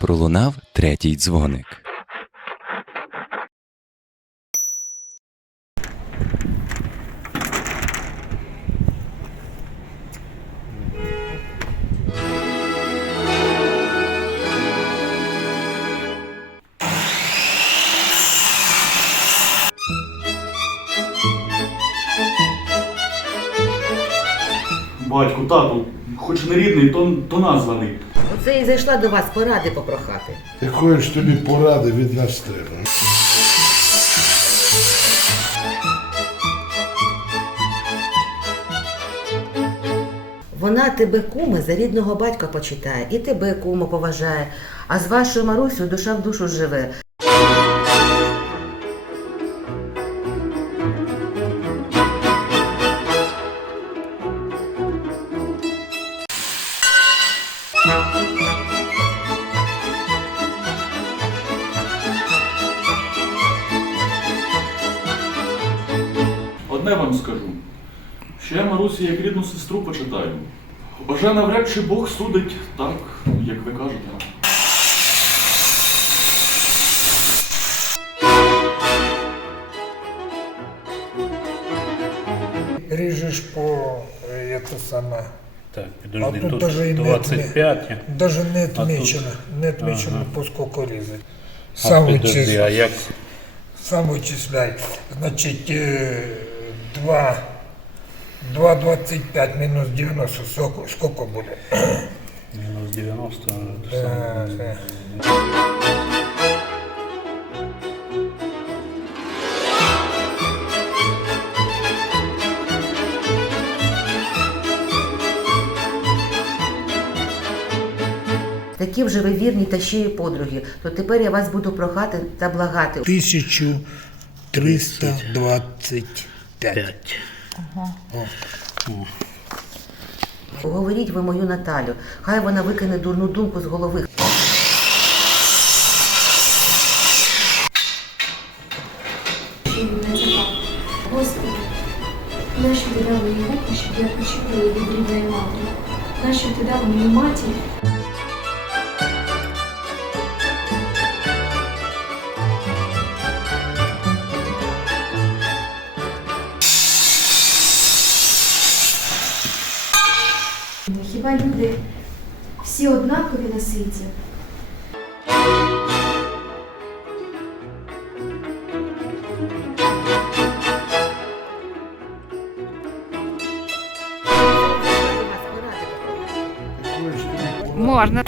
пролунав третій дзвоник. Батьку, тату, хоч не рідний, то, то названий. Оце і зайшла до вас поради попрохати. Якої ж тобі поради від нас треба? Вона тебе куми за рідного батька почитає, і тебе куму поважає, а з вашою Марусю душа в душу живе. Одне вам скажу, що я Марусі як рідну сестру почитаю. Боже навряд чи Бог судить так, як ви кажете. режешь по э, это самое. Так, А підожди, тут тут даже и нет, 25. Даже не тут- отмечено, не отмечено Ага. по сколько резать. А Сам, підожди, вычис- а як? сам вычисляй. Значит, э, 2, 2,25 минус 90, сколько, сколько будет? Мінус 90. Да, да. Такі вже ви вірні та щирі подруги, то тепер я вас буду прохати та благати. 1325. Говоріть ви мою Наталю, хай вона викине дурну думку з голови. Господи, нащо ти дав мені руки, щоб я почула її від рідної матері? Нащо ти дав мені матір? Хіба люди всі однакові на світі? Можна.